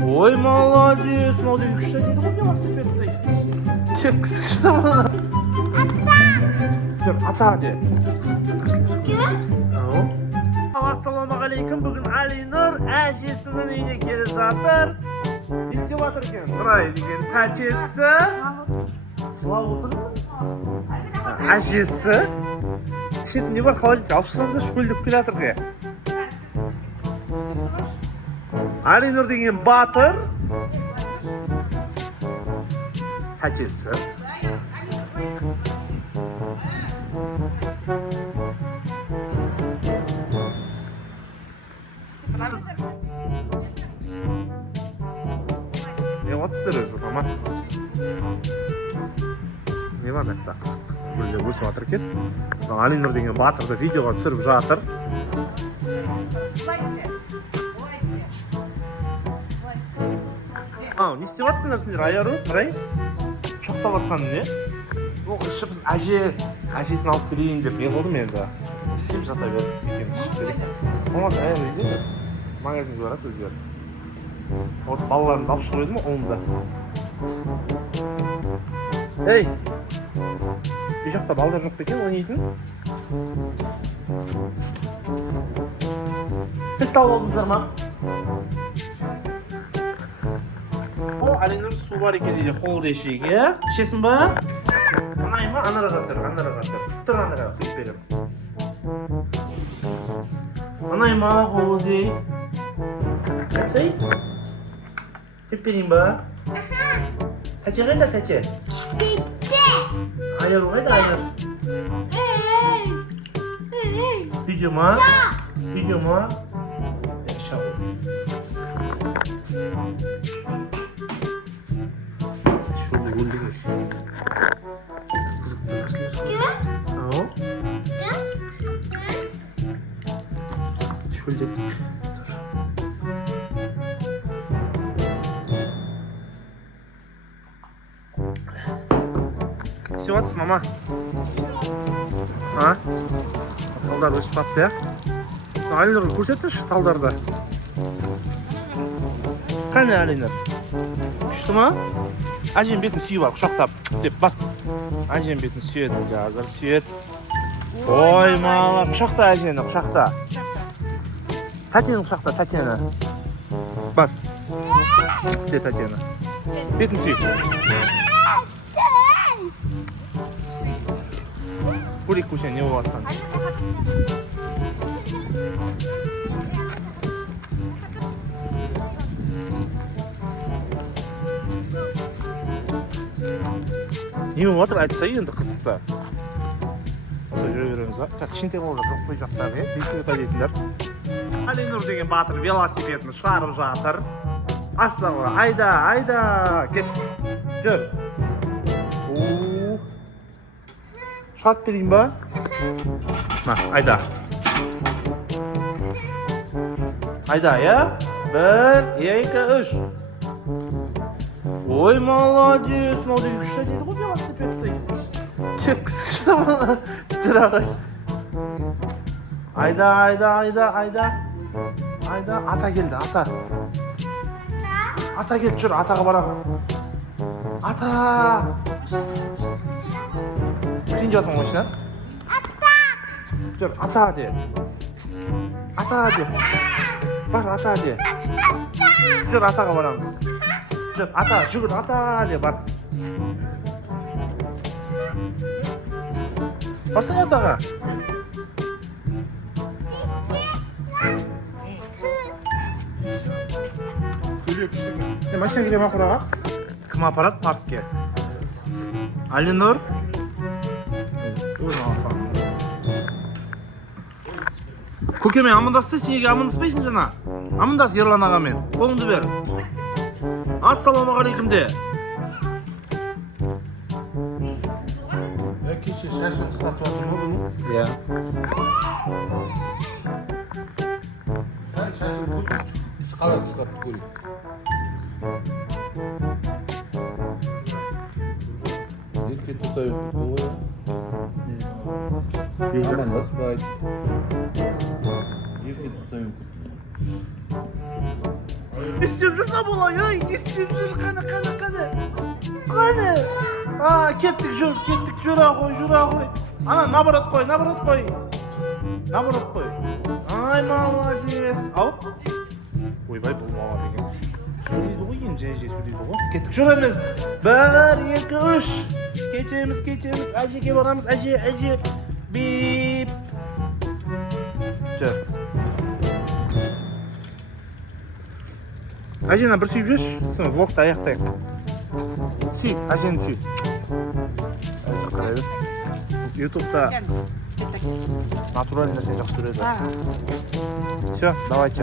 Ой, молодец. Ну, да күшті дейді ғой велосипедті. Кеп кісішті бана. Жүр, ата де. Ассалаумағалейкум. Бүгін Алинұр әжесінің үйіне келіп жатыр. Не істеп жатыр екен? Нұрай деген тәтесі. Жылап отыр ма? Әжесі. Шетін не бар, қалай алып шықсаңызда шөлдеп келе жатыр ге. Алинұр деген батыр. Тәтесі. Ne отсыздар өзі, мама? Не бар мәтті қызық? Гүлде өсіп жатыр екен. Алинұр деген батырды видеоға түсіріп жатыр. Не істеп жатсыңдар сендер, Айару? Нұрай? Шоқтап жатқан не? Іші біз әжесін алып келейін деп не қылдым енді. Істеп жата беріп екеніміз шықсырек. Болмаса Айару үйде емес. Магазинге барады өздері. Вот балаларын алып шығып еді ма онда. Ей! Үй жақта балдар жоқ екен, ойнайтын. Кілт алып алдыңыздар ма? Алинұр су бар екен дейді, қол решеге. Ішесің ба? Анай ма? Анараға тұр. Тұр анараға, құйып берем. Анай ма? Қол дей. Қайтсай? Құйып берейін ба? Тәте қайда, тәте? Айару қайда, Айару? Видео ма? Видео ма? Шау. Шолды өлдігі. Қызықты нәрселер. Ау? Шөлдеп. Істеп жатсыз, мама? Талдар өсіп қатты, я? Алинұрға көрсетіңізші талдарды. Қане, Алинұр? Күшті ма? Әжем бетін сүйіп бар, құшақтап. Деп, бар. Әжем бетін сүйеді, қазір сүйеді. Ой, мала, құшақта әжені, құшақта. Тәтені құшақта, тәтені. Бар. Де тәтені. Бетін сүй. Көрек көшен не болып атқан? Не болып атыр, айтса енді қызықты. Осы жүре береміз ба? Кішкентай балалар жоқ қой жақтағы, бейсіне тәлейтіндер. Алинұр деген батыр велосипедін шығарып жатыр. Астағыра, айда, кет, жүр. Шат берейін ба? Айда. Айда, я? 1, 2, 3. Ой, молодец. Ну, да күшті дейді ғой велосипедті. Кеп кісішті бана. Жүр ағай. Айда. Ата келді, ата. Ата келді, жүр, атаға барамыз. Ата. Қиын жатың ойшына? Ата! Жүр, ата де. Бар, ата де. Жүр, атаға барамыз. Жүр, ата, жүгір, ата де, бар. Барсың атаға? Машина келе ма құраға? Кім апарат паркке? Алинұр? Көкемен амандасты, сенеге амандаспайсың жана? Амандас Ерлан ағамен. Қолыңды бер. Ассалаумағалейкум де. Кеше шашын қысқартып жатыр ма бұны? Иә. Шашын қалай қысқартып көрейік. Ерке тұтайын күтті ғой. Амандаспайды. Ерке тұтайын күтті. İsteyip şurada bulay, ay, isteyip şur, kanı. Aa, kettik, jura koy. Ana, nabarat koy. Nabarat koy. Ay, malades. Al. Oybay, bu mama degen. Sürüydü koy, ence sürüydü koy. Kettik, juramiz. 1, 2, 3. Keçemiz. Ajege baramız, aje. Bip. Jur. Ajena bir suyup jur. Sonra vlogda ayaqtayıq. Süy, ajeni süy. Qarayver. YouTube'da натуральный нәрсе жақсы көреді. Все, давайте.